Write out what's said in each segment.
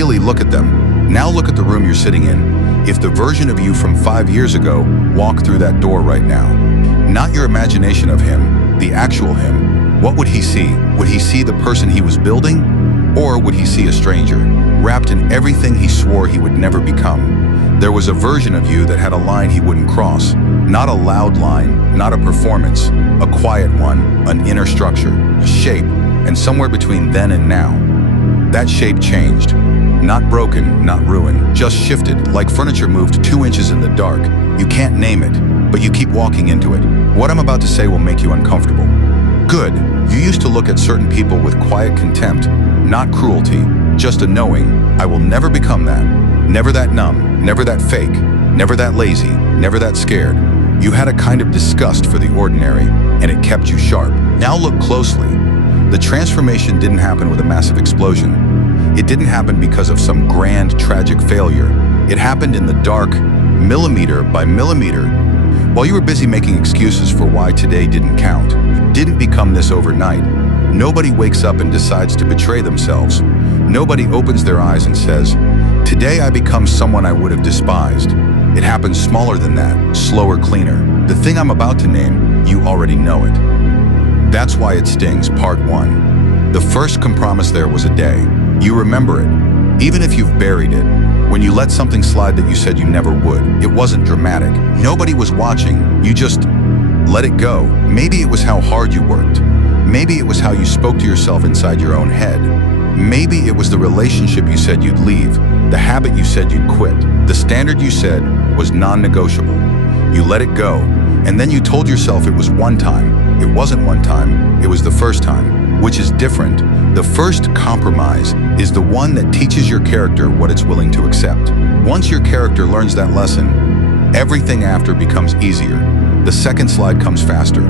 really look at them. Now look at the room you're sitting in. If the version of you from 5 years ago walked through that door right now, not your imagination of him, the actual him, what would he see? Would he see the person he was building? Or would he see a stranger, wrapped in everything he swore he would never become? There was a version of you that had a line he wouldn't cross. Not a loud line, not a performance, a quiet one, an inner structure, a shape, and somewhere between then and now. That shape changed. Not broken, not ruined, just shifted, like furniture moved 2 inches in the dark. You can't name it, but you keep walking into it. What I'm about to say will make you uncomfortable. Good. You used to look at certain people with quiet contempt, not cruelty, just a knowing, I will never become that. Never that numb, never that fake, never that lazy, never that scared. You had a kind of disgust for the ordinary, and it kept you sharp. Now look closely. The transformation didn't happen with a massive explosion. It didn't happen because of some grand, tragic failure. It happened in the dark, millimeter by millimeter. While you were busy making excuses for why today didn't count, you didn't become this overnight. Nobody wakes up and decides to betray themselves. Nobody opens their eyes and says, "Today I become someone I would have despised." It happens smaller than that, slower, cleaner. The thing I'm about to name, you already know it. That's why it stings, part 1. The first compromise there was a day. You remember it, even if you've buried it. When you let something slide that you said you never would, it wasn't dramatic. Nobody was watching, you just let it go. Maybe it was how hard you worked. Maybe it was how you spoke to yourself inside your own head. Maybe it was the relationship you said you'd leave, the habit you said you'd quit, the standard you said was non-negotiable. You let it go, and then you told yourself it was one time. It wasn't one time, it was the first time, which is different. The first compromise is the one that teaches your character what it's willing to accept. Once your character learns that lesson, everything after becomes easier. The second slide comes faster.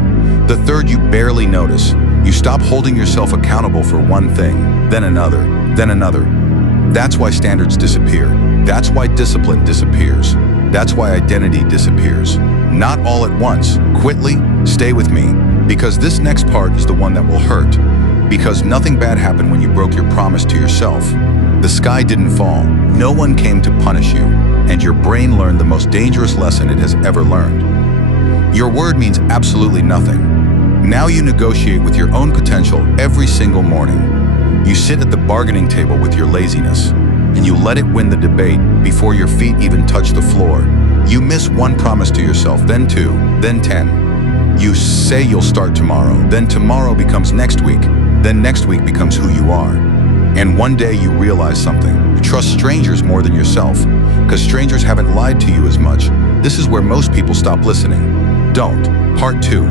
The third you barely notice. You stop holding yourself accountable for one thing, then another, then another. That's why standards disappear. That's why discipline disappears. That's why identity disappears. Not all at once. Quickly, stay with me, because this next part is the one that will hurt. Because nothing bad happened when you broke your promise to yourself. The sky didn't fall. No one came to punish you, and your brain learned the most dangerous lesson it has ever learned. Your word means absolutely nothing. Now you negotiate with your own potential every single morning. You sit at the bargaining table with your laziness, and you let it win the debate before your feet even touch the floor. You miss one promise to yourself, then 2, then 10. You say you'll start tomorrow, then tomorrow becomes next week, then next week becomes who you are. And one day you realize something. You trust strangers more than yourself, because strangers haven't lied to you as much. This is where most people stop listening. Don't. Part 2.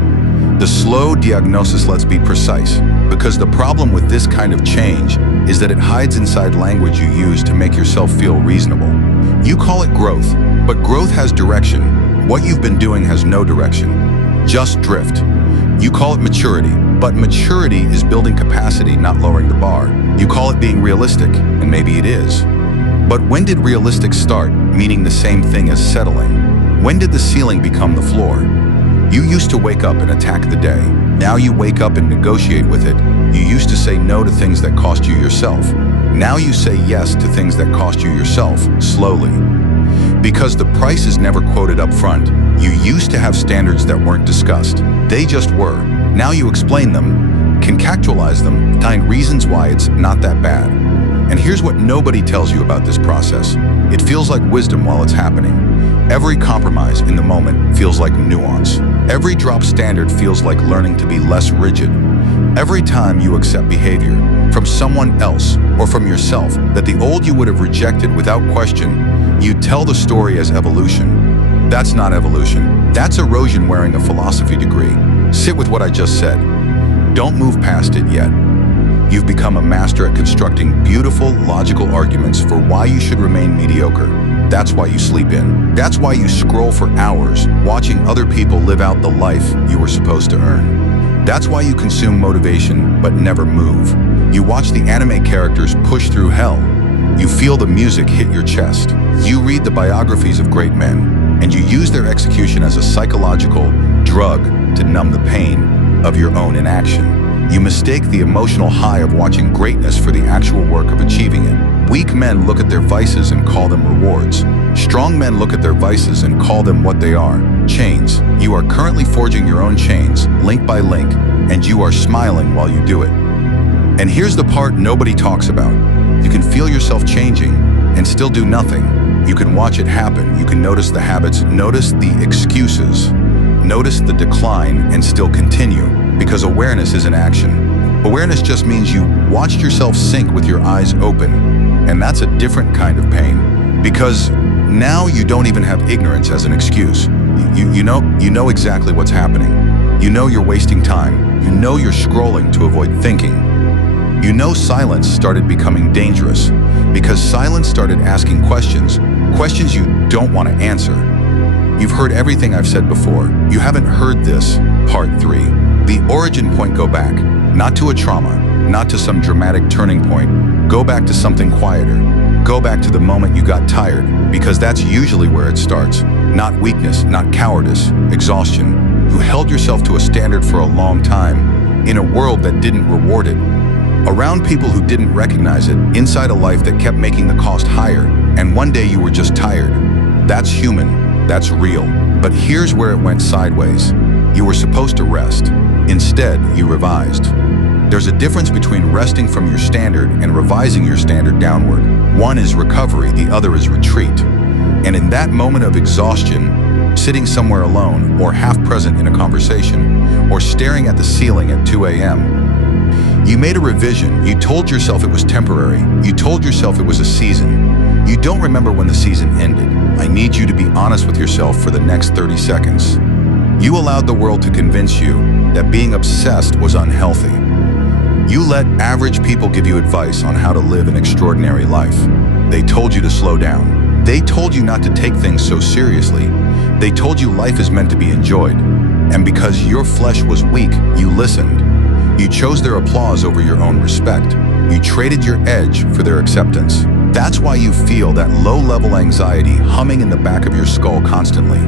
The slow diagnosis. Let's be precise, because the problem with this kind of change is that it hides inside language you use to make yourself feel reasonable. You call it growth, but growth has direction. What you've been doing has no direction, just drift. You call it maturity, but maturity is building capacity, not lowering the bar. You call it being realistic, and maybe it is. But when did realistic start meaning the same thing as settling? When did the ceiling become the floor? You used to wake up and attack the day. Now you wake up and negotiate with it. You used to say no to things that cost you yourself. Now you say yes to things that cost you yourself, slowly. Because the price is never quoted up front. You used to have standards that weren't discussed. They just were. Now you explain them, contextualize them, find reasons why it's not that bad. And here's what nobody tells you about this process. It feels like wisdom while it's happening. Every compromise in the moment feels like nuance. Every drop standard feels like learning to be less rigid. Every time you accept behavior from someone else or from yourself that the old you would have rejected without question, you tell the story as evolution. That's not evolution. That's erosion wearing a philosophy degree. Sit with what I just said. Don't move past it yet. You've become a master at constructing beautiful, logical arguments for why you should remain mediocre. That's why you sleep in. That's why you scroll for hours, watching other people live out the life you were supposed to earn. That's why you consume motivation, but never move. You watch the anime characters push through hell. You feel the music hit your chest. You read the biographies of great men, and you use their execution as a psychological drug to numb the pain of your own inaction. You mistake the emotional high of watching greatness for the actual work of achieving it. Weak men look at their vices and call them rewards. Strong men look at their vices and call them what they are, chains. You are currently forging your own chains, link by link, and you are smiling while you do it. And here's the part nobody talks about. You can feel yourself changing and still do nothing. You can watch it happen. You can notice the habits, notice the excuses, notice the decline, and still continue, because awareness isn't action. Awareness just means you watched yourself sink with your eyes open, and that's a different kind of pain, because now you don't even have ignorance as an excuse. You know exactly what's happening. You know you're wasting time. You know you're scrolling to avoid thinking. You know silence started becoming dangerous because silence started asking questions you don't want to answer. You've heard everything I've said before. You haven't heard this, part 3. The origin point. Go back, not to a trauma, not to some dramatic turning point. Go back to something quieter. Go back to the moment you got tired, because that's usually where it starts. Not weakness, not cowardice, exhaustion. You held yourself to a standard for a long time, in a world that didn't reward it. Around people who didn't recognize it, inside a life that kept making the cost higher, and one day you were just tired. That's human, that's real. But here's where it went sideways. You were supposed to rest. Instead, you revised. There's a difference between resting from your standard and revising your standard downward. One is recovery, the other is retreat. And in that moment of exhaustion, sitting somewhere alone, or half present in a conversation, or staring at the ceiling at 2 a.m., you made a revision. You told yourself it was temporary. You told yourself it was a season. You don't remember when the season ended. I need you to be honest with yourself for the next 30 seconds. You allowed the world to convince you that being obsessed was unhealthy. You let average people give you advice on how to live an extraordinary life. They told you to slow down. They told you not to take things so seriously. They told you life is meant to be enjoyed. And because your flesh was weak, you listened. You chose their applause over your own respect. You traded your edge for their acceptance. That's why you feel that low-level anxiety humming in the back of your skull constantly.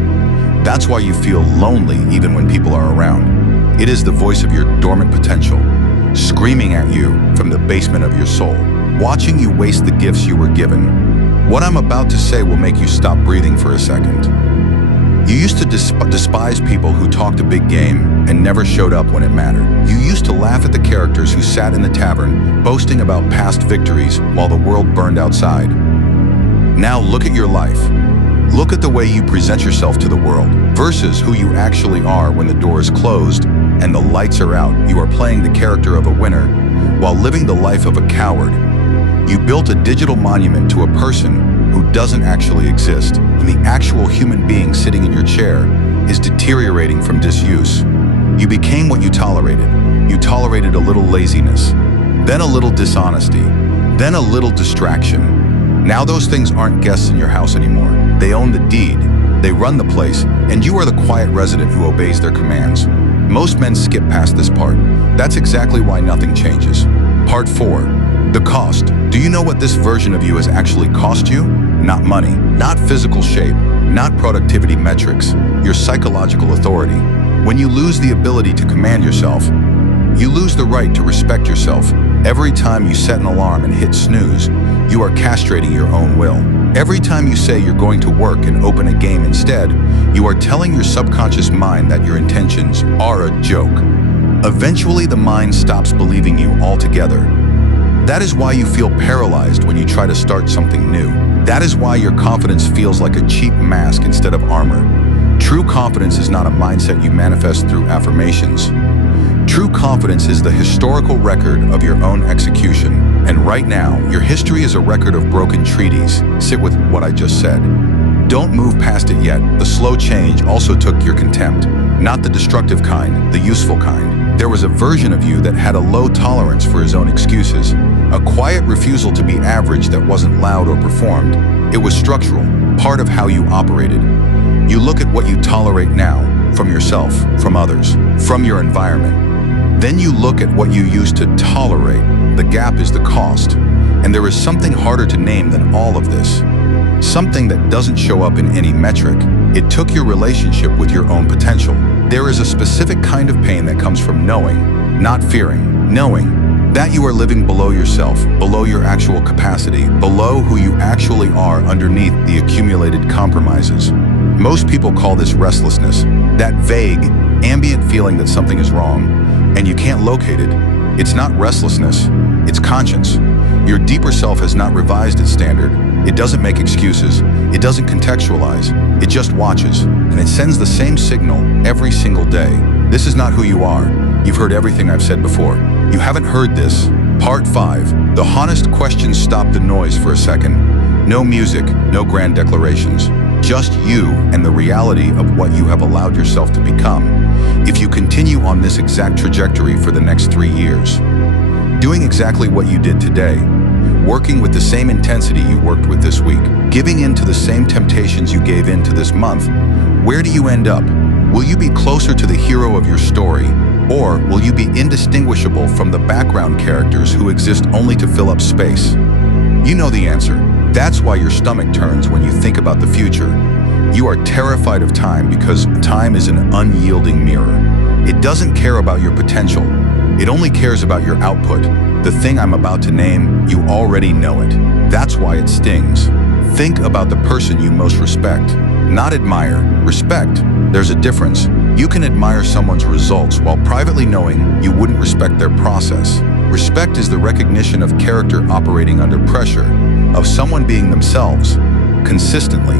That's why you feel lonely even when people are around. It is the voice of your dormant potential, screaming at you from the basement of your soul, watching you waste the gifts you were given. What I'm about to say will make you stop breathing for a second. You used to despise people who talked a big game and never showed up when it mattered. You used to laugh at the characters who sat in the tavern, boasting about past victories while the world burned outside. Now look at your life. Look at the way you present yourself to the world versus who you actually are when the door is closed and the lights are out. You are playing the character of a winner while living the life of a coward. You built a digital monument to a person who doesn't actually exist, and the actual human being sitting in your chair is deteriorating from disuse. You became what you tolerated. You tolerated a little laziness, then a little dishonesty, then a little distraction. Now those things aren't guests in your house anymore. They own the deed, they run the place, and you are the quiet resident who obeys their commands. Most men skip past this part. That's exactly why nothing changes. Part 4. The cost. Do you know what this version of you has actually cost you? Not money, not physical shape, not productivity metrics, your psychological authority. When you lose the ability to command yourself, you lose the right to respect yourself. Every time you set an alarm and hit snooze, you are castrating your own will. Every time you say you're going to work and open a game instead, you are telling your subconscious mind that your intentions are a joke. Eventually, the mind stops believing you altogether. That is why you feel paralyzed when you try to start something new. That is why your confidence feels like a cheap mask instead of armor. True confidence is not a mindset you manifest through affirmations. True confidence is the historical record of your own execution. And right now, your history is a record of broken treaties. Sit with what I just said. Don't move past it yet. The slow change also took your contempt. Not the destructive kind, the useful kind. There was a version of you that had a low tolerance for his own excuses. A quiet refusal to be average that wasn't loud or performed. It was structural, part of how you operated. You look at what you tolerate now, from yourself, from others, from your environment. Then you look at what you used to tolerate. The gap is the cost. And there is something harder to name than all of this. Something that doesn't show up in any metric. It took your relationship with your own potential. There is a specific kind of pain that comes from knowing not fearing, knowing that you are living below yourself, below your actual capacity, below who you actually are underneath the accumulated compromises. Most people call this restlessness, that vague, ambient feeling that something is wrong, and you can't locate it. It's not restlessness, it's conscience. Your deeper self has not revised its standard. It doesn't make excuses. It doesn't contextualize. It just watches, and it sends the same signal every single day. This is not who you are. You've heard everything I've said before. You haven't heard this. Part 5. The honest questions stop the noise for a second. No music, no grand declarations. Just you and the reality of what you have allowed yourself to become. If you continue on this exact trajectory for the next 3 years, doing exactly what you did today, working with the same intensity you worked with this week, giving in to the same temptations you gave in to this month, where do you end up? Will you be closer to the hero of your story, or will you be indistinguishable from the background characters who exist only to fill up space? You know the answer. That's why your stomach turns when you think about the future. You are terrified of time because time is an unyielding mirror. It doesn't care about your potential. It only cares about your output. The thing I'm about to name, you already know it. That's why it stings. Think about the person you most respect. Not admire, respect. There's a difference. You can admire someone's results while privately knowing you wouldn't respect their process. Respect is the recognition of character operating under pressure, of someone being themselves, consistently,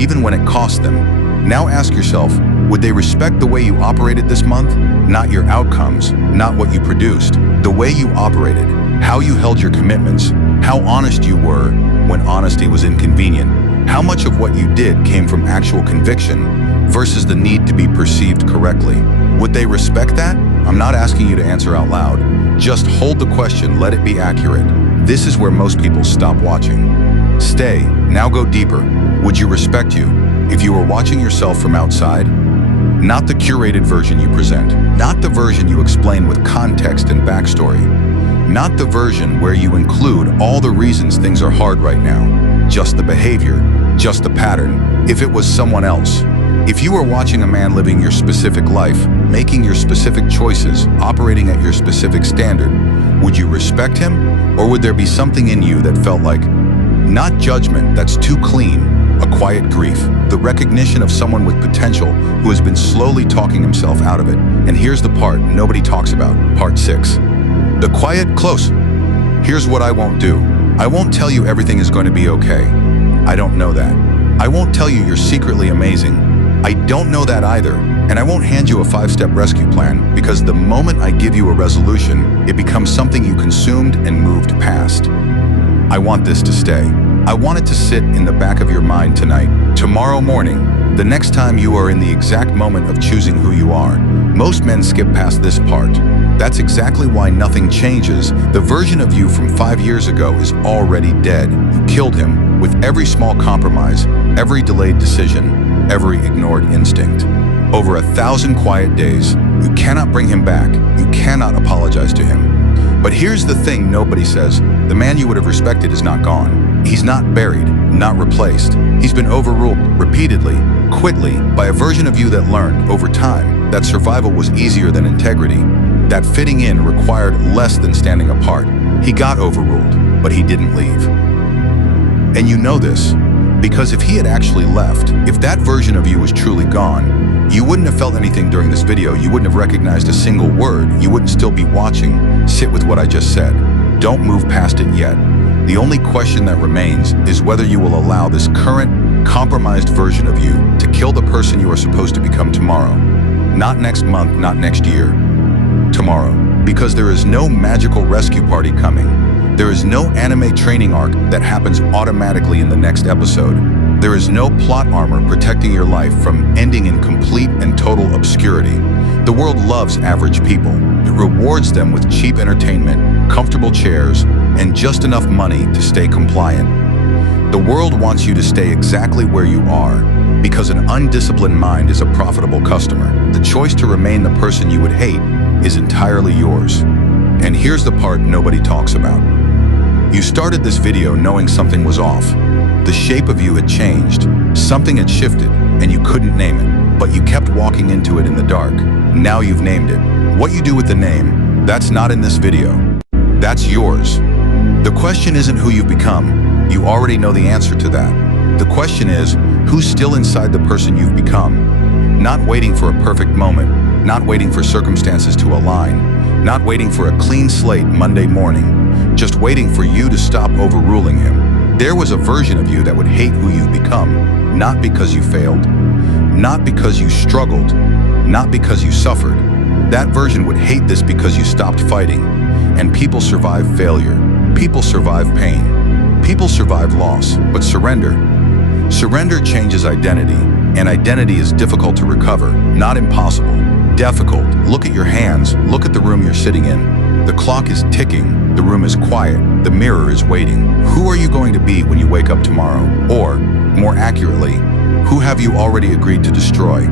even when it costs them. Now ask yourself, would they respect the way you operated this month? Not your outcomes, not what you produced. The way you operated, how you held your commitments, how honest you were when honesty was inconvenient, how much of what you did came from actual conviction versus the need to be perceived correctly. Would they respect that? I'm not asking you to answer out loud. Just hold the question, let it be accurate. This is where most people stop watching. Stay, now go deeper. Would you respect you if you were watching yourself from outside? Not the curated version you present, not the version you explain with context and backstory, not the version where you include all the reasons things are hard right now, just the behavior, just the pattern. If it was someone else, if you were watching a man living your specific life, making your specific choices, operating at your specific standard, would you respect him? Or would there be something in you that felt like, not judgment, that's too clean, a quiet grief, the recognition of someone with potential who has been slowly talking himself out of it? And here's the part nobody talks about, part 6. The quiet close. Here's what I won't do. I won't tell you everything is going to be okay. I don't know that. I won't tell you you're secretly amazing. I don't know that either. And I won't hand you a 5-step rescue plan, because the moment I give you a resolution, it becomes something you consumed and moved past. I want this to stay. I want it to sit in the back of your mind tonight, tomorrow morning, the next time you are in the exact moment of choosing who you are. Most men skip past this part. That's exactly why nothing changes. The version of you from 5 years ago is already dead. You killed him with every small compromise, every delayed decision, every ignored instinct. Over 1,000 quiet days, you cannot bring him back. You cannot apologize to him. But here's the thing nobody says. The man you would have respected is not gone. He's not buried, not replaced. He's been overruled repeatedly, quickly, by a version of you that learned, over time, that survival was easier than integrity, that fitting in required less than standing apart. He got overruled, but he didn't leave. And you know this, because if he had actually left, if that version of you was truly gone, you wouldn't have felt anything during this video. You wouldn't have recognized a single word. You wouldn't still be watching. Sit with what I just said. Don't move past it yet. The only question that remains is whether you will allow this current, compromised version of you to kill the person you are supposed to become tomorrow. Not next month, not next year. Tomorrow. Because there is no magical rescue party coming. There is no anime training arc that happens automatically in the next episode. There is no plot armor protecting your life from ending in complete and total obscurity. The world loves average people. It rewards them with cheap entertainment, comfortable chairs, and just enough money to stay compliant. The world wants you to stay exactly where you are, because an undisciplined mind is a profitable customer. The choice to remain the person you would hate is entirely yours. And here's the part nobody talks about. You started this video knowing something was off. The shape of you had changed, something had shifted, and you couldn't name it, but you kept walking into it in the dark. Now you've named it. What you do with the name That's not in this video. That's yours. The question isn't who you've become. You already know the answer to that. The question is, who's still inside the person you've become? Not waiting for a perfect moment, not waiting for circumstances to align, not waiting for a clean slate Monday morning, just waiting for you to stop overruling him. There was a version of you that would hate who you've become, not because you failed, not because you struggled, not because you suffered. That version would hate this because you stopped fighting. And people survive failure. People survive pain. People survive loss. But surrender changes identity. And identity is difficult to recover, not impossible. Difficult. Look at your hands. Look at the room you're sitting in. The clock is ticking. The room is quiet. The mirror is waiting. Who are you going to be when you wake up tomorrow? Or, more accurately, who have you already agreed to destroy?